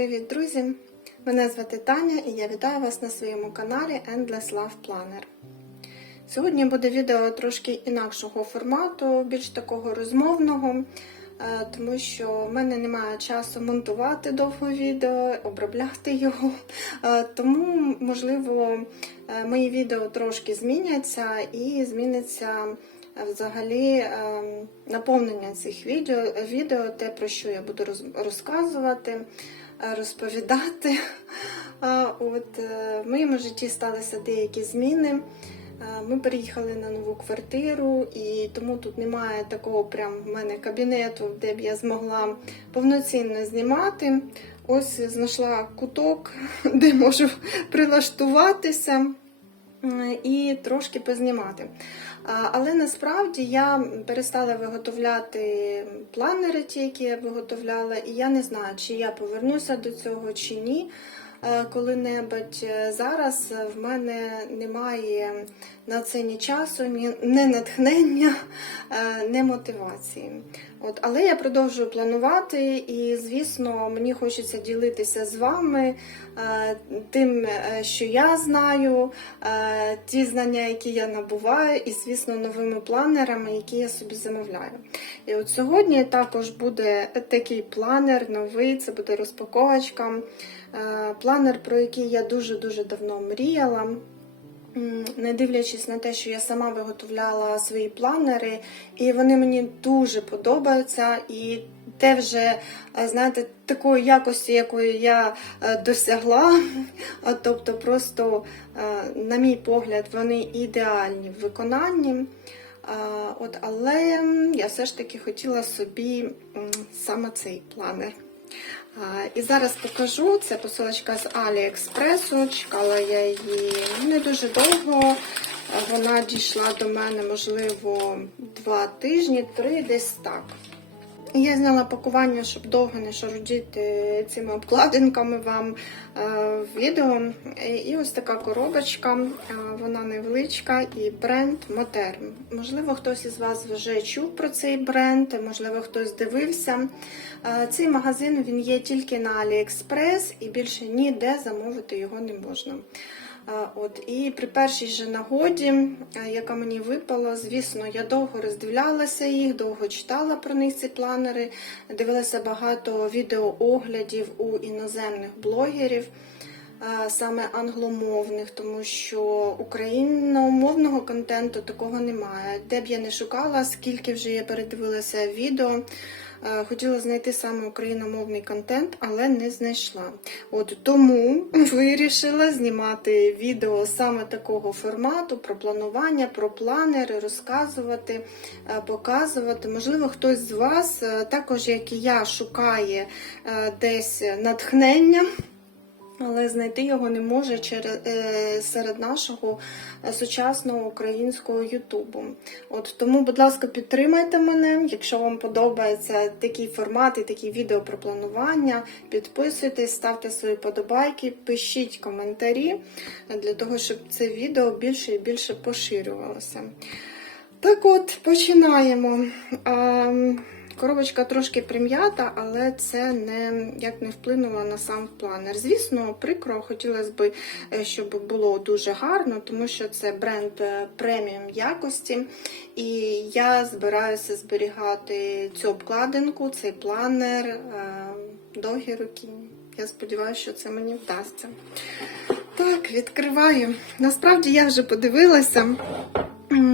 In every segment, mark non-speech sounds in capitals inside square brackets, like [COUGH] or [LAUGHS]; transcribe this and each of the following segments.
Привіт, друзі! Мене звати Таня і я вітаю вас на своєму каналі Endless Love Planner. Сьогодні буде відео трошки інакшого формату, більш такого розмовного, е, тому що в мене немає часу монтувати довго відео, обробляти його. Е, Тому, можливо, е, мої відео трошки зміняться і зміниться взагалі наповнення цих відео, відео те, про що я буду розказувати, розповідати. От, е, в моєму житті сталися деякі зміни. Е, Ми переїхали на нову квартиру, і тому тут немає такого прям в мене кабінету, де б я змогла повноцінно знімати. Ось знайшла куток, [LAUGHS] де можу прилаштуватися е, і трошки познімати. Але насправді я перестала виготовляти планери, ті, які я виготовляла, і я не знаю, чи я повернуся до цього чи ні. Е, Коли-небудь Е, зараз в мене немає на це ні часу, ні не натхнення, е, не мотивації. От, але я продовжую планувати, і звісно, мені хочеться ділитися з вами е, тим, е, що я знаю, е, ті знання, які я набуваю, і, звісно, новими планерами, які я собі замовляю. І от сьогодні також буде такий планер новий, це буде розпаковочка. Е, Планер, про який я дуже-дуже давно мріяла. Не дивлячись на те, що я сама виготовляла свої планери, і вони мені дуже подобаються. І те вже, е, знаєте, такої якості, якої я е, досягла. Тобто, просто, на мій погляд, вони ідеальні в виконанні. От, але я все ж таки хотіла собі саме цей планер. І зараз покажу. Це посилочка з Аліекспресу. Чекала я її не дуже довго. Вона дійшла до мене, можливо, два тижні, три десь так. Я зняла пакування, щоб довго не шарудіти цими обкладинками вам е, в відео. І- ось така коробочка, е, вона невеличка і бренд Мотерм. Можливо, хтось із вас вже чув про цей бренд, можливо, хтось дивився. Е, Цей магазин він є тільки на AliExpress і більше ніде замовити його не можна. От і при першій же нагоді, яка мені випала, звісно, я довго роздивлялася їх, довго читала про них ці планери, дивилася багато відеооглядів у іноземних блогерів, саме англомовних, тому що україномовного контенту такого немає. Де б я не шукала, скільки вже я передивилася відео. Е, Хотіла знайти саме україномовний контент, але не знайшла. От тому [LAUGHS] вирішила знімати відео саме такого формату про планування, про планери, розказувати, е, показувати. Можливо, хтось з вас, е, також як і я, шукає десь натхнення. Але знайти його не може через, е, серед нашого е, сучасного українського Ютубу. От тому, будь ласка, підтримайте мене. Якщо вам подобається такий формат і такі відео про планування, підписуйтесь, ставте свої подобайки, пишіть коментарі для того, щоб це відео більше і більше поширювалося. Так от, починаємо. Коробочка трошки прим'ята, але це не як не вплинуло на сам планер. Звісно, прикро, хотілося б, е, щоб було дуже гарно, тому що це бренд е, преміум якості. І я збираюся зберігати цю обкладинку, цей планер е, довгі роки. Я сподіваюся, що це мені вдасться. Так, відкриваю. Насправді я вже подивилася.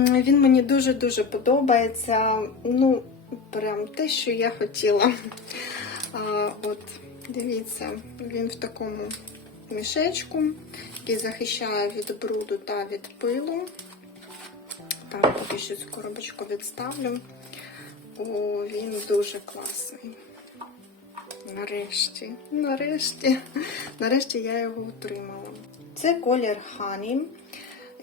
Він мені дуже-дуже подобається. Ну, прям те, що я хотіла. А, от, дивіться, він в такому мішечку, який захищає від бруду та від пилу. Так, поки що цю коробочку відставлю. О, він дуже класний. Нарешті, нарешті, нарешті я його отримала. Це колір Honey.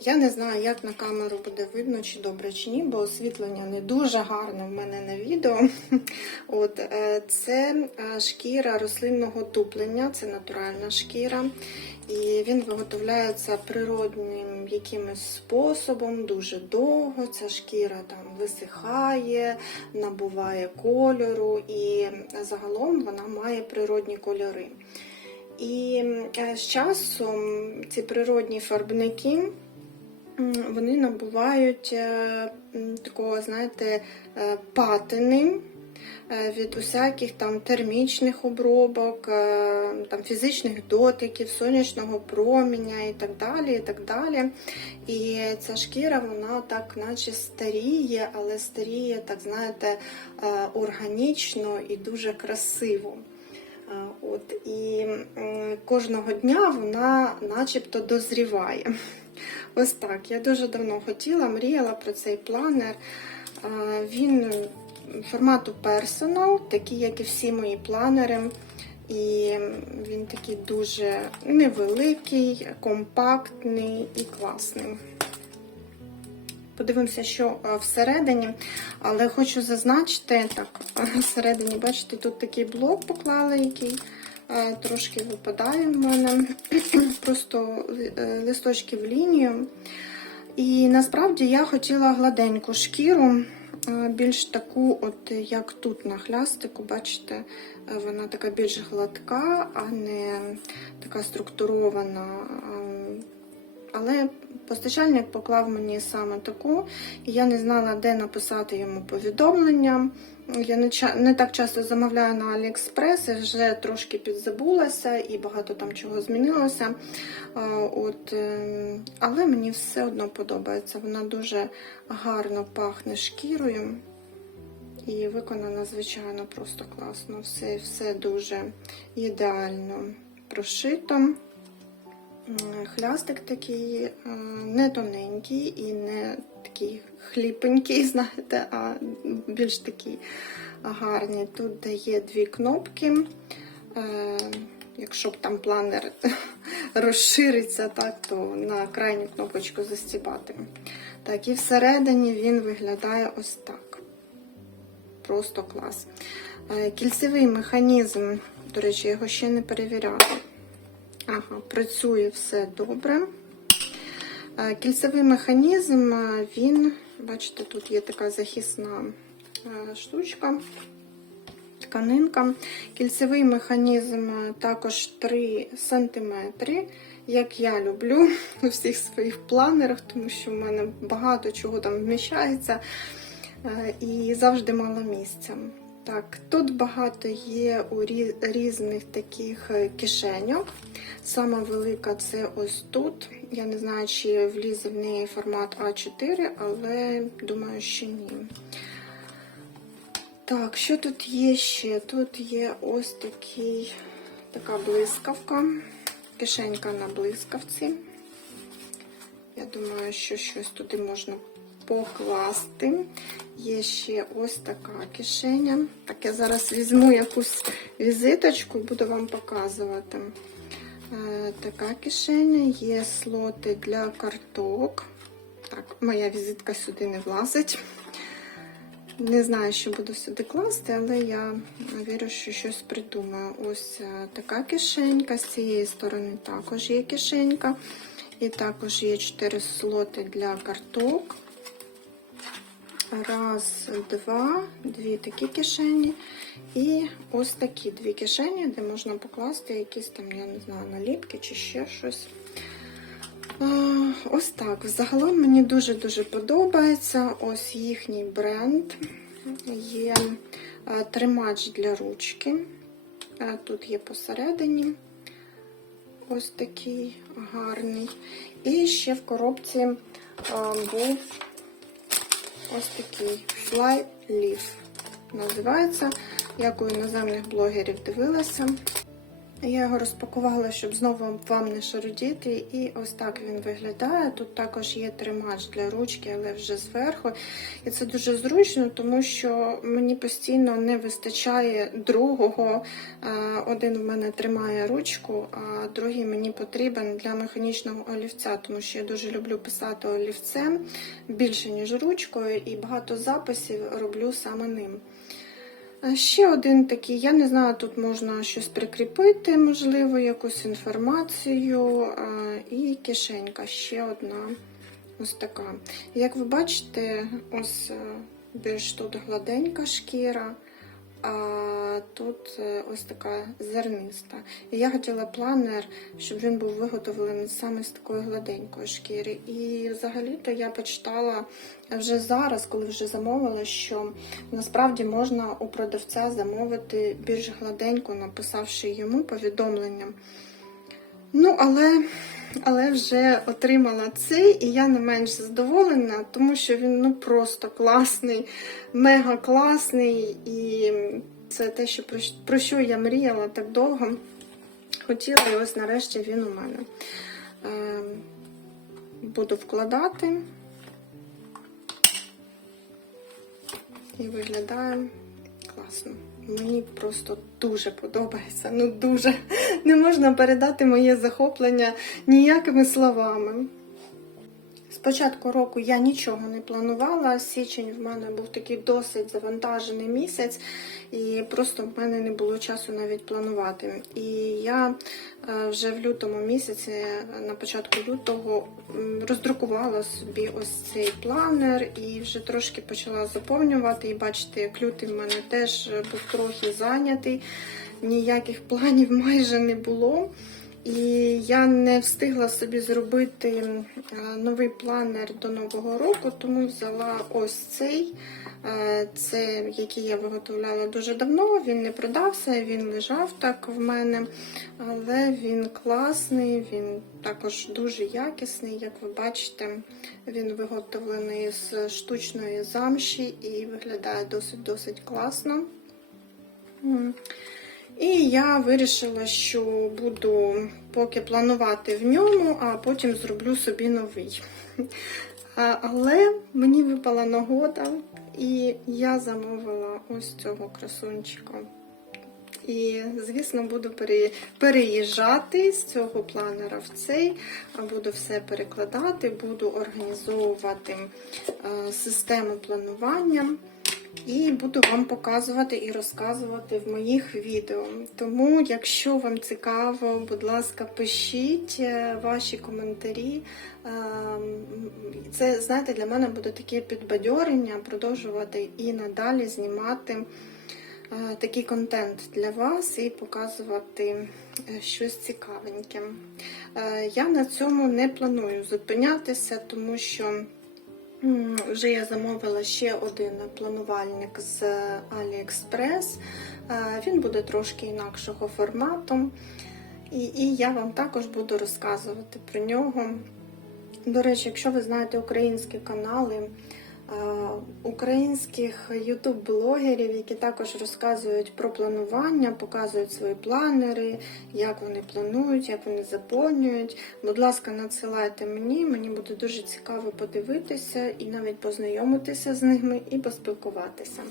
Я не знаю, як на камеру буде видно, чи добре, чи ні, бо освітлення не дуже гарне в мене на відео. [LAUGHS] От, е, Це е, шкіра рослинного туплення, це натуральна шкіра. І він виготовляється природним якимось способом, дуже довго. Ця шкіра там висихає, набуває кольору, і загалом вона має природні кольори. І е, з часом ці природні фарбники вони набувають е, такого, знаєте, е, патини е, від усяких там термічних обробок, там фізичних дотиків, сонячного проміння і так далі. І так далі. І ця шкіра, вона так наче старіє, але старіє, так знаєте, органічно і дуже красиво. От, і кожного дня вона начебто дозріває. Ось так. Я дуже давно хотіла, мріяла про цей планер. Він формату Personal, такий, як і всі мої планери. І він такий дуже невеликий, компактний і класний. Подивимося, що всередині, але хочу зазначити, так, всередині, бачите, тут такий блок поклали, який трошки випадає в мене. [CLEARS THROAT] Просто е, листочки в лінію. І насправді я хотіла гладеньку шкіру, е, більш таку, от як тут на хлястику, бачите, е, вона така більш гладка, а не така структурована. Ем, Але постачальник поклав мені саме таку, і я не знала, де написати йому повідомлення. Я не, не так часто замовляю на Аліекспрес, вже трошки підзабулася і багато там чого змінилося. От, ем, але мені все одно подобається. Вона дуже гарно пахне шкірою. І виконана, звичайно, просто класно. Все, все дуже ідеально прошито. Хлястик такий е, не тоненький і не такий хліпенький, [LAUGHS] знаєте, а більш такий гарний. Тут дає дві кнопки. Е, Якщо б там планер [LAUGHS] розшириться, так, то на крайню кнопочку застібати. Так, і всередині він виглядає ось так. Просто клас. Е, Кільцевий механізм, до речі, його ще не перевіряла. Ага, працює все добре. Кільцевий механізм, він, бачите, тут є така захисна штучка, тканинка. Кільцевий механізм також 3 см, як я люблю [LAUGHS] у всіх своїх планерах, тому що в мене багато чого там вміщається і завжди мало місця. Так, тут багато є у різних таких е, кишеньок. Сама велика це ось тут. Я не знаю, чи влізе в неї формат А4, але думаю, що ні. Так, що тут є ще? Тут є ось такий, така блискавка, кишенька на блискавці. Я думаю, що щось туди можна покласти. Є ще ось така кишеня. Так, я зараз візьму якусь візиточку і буду вам показувати. Е, Така кишеня, є слоти для карток. Так, моя візитка сюди не влазить. Не знаю, що буду сюди класти, але я вірю, що щось придумаю. Ось е, така кишенька, з цієї сторони також є кишенька. І також є 4 слоти для карток. Раз, два, дві такі кишені. І ось такі дві кишені, де можна покласти якісь там, я не знаю, наліпки чи ще щось. Ось так. Загалом мені дуже-дуже подобається. Ось їхній бренд. Є тримач для ручки. Тут є посередині. Ось такий гарний. І ще в коробці був ось такий Fly Leaf. Називається. Як у іноземних блогерів дивилася. Я його розпакувала, щоб знову вам не шарудіти. І ось так він виглядає. Тут також є тримач для ручки, але вже зверху. І це дуже зручно, тому що мені постійно не вистачає другого. Е, Один в мене тримає ручку, а другий мені потрібен для механічного олівця, тому що я дуже люблю писати олівцем більше, ніж ручкою, і багато записів роблю саме ним. Ще один такий, я не знаю, тут можна щось прикріпити, можливо, якусь інформацію. І кишенька ще одна. Ось така. Як ви бачите, ось е, більш тут гладенька шкіра, а тут е, ось така зерниста. І я хотіла планер, щоб він був виготовлений саме з такої гладенької шкіри. І взагалі-то я почитала вже зараз, коли вже замовила, що насправді можна у продавця замовити більш гладенько, написавши йому повідомлення. Ну, але, але вже отримала цей, і я не менш задоволена, тому що він ну просто класний, мега класний. І це те, що про, що я мріяла так довго. Хотіла, і ось нарешті він у мене. Е, буду вкладати. І виглядає класно. Мені просто дуже подобається. Ну дуже не можна передати моє захоплення ніякими словами. Початку року я нічого не планувала. Січень в мене був такий досить завантажений місяць, і просто в мене не було часу навіть планувати. І я е, вже в лютому місяці, на початку лютого, роздрукувала собі ось цей планер і вже трошки почала заповнювати. І бачите, як лютий в мене теж був трохи зайнятий, ніяких [LAUGHS] планів майже не було. Я не встигла собі зробити е, новий планер до Нового року, тому взяла ось цей. Е, Це який я виготовляла дуже давно. Він не продався, він лежав так в мене, але він класний, він також дуже якісний. Як ви бачите, він виготовлений з штучної замші і виглядає досить-досить класно. І я вирішила, що буду поки планувати в ньому, а потім зроблю собі новий. Але мені випала нагода, і я замовила ось цього красунчика. І, звісно, буду переїжджати з цього планера в цей, буду все перекладати, буду організовувати е, систему планування. І буду вам показувати і розказувати в моїх відео. Тому, якщо вам цікаво, будь ласка, пишіть е, ваші коментарі. Ем, Це, знаєте, для мене буде таке підбадьорення продовжувати і надалі знімати е, такий контент для вас і показувати е, щось цікавеньке. Е, Я на цьому не планую зупинятися, тому що. Вже я замовила ще один планувальник з AliExpress. Е, Він буде трошки інакшого формату. І, і я вам також буду розказувати про нього. До речі, якщо ви знаєте українські канали, е, українських ютуб-блогерів, які також розказують про планування, показують свої планери, як вони планують, як вони заповнюють. Будь ласка, надсилайте мені, мені буде дуже цікаво подивитися і навіть познайомитися з ними і поспілкуватися.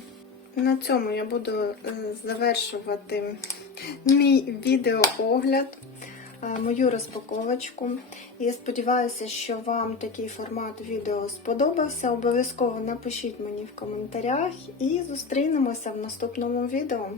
На цьому я буду е, завершувати мій відеоогляд, е, мою розпаковочку. Я сподіваюся, що вам такий формат відео сподобався. Обов'язково напишіть мені в коментарях і зустрінемося в наступному відео.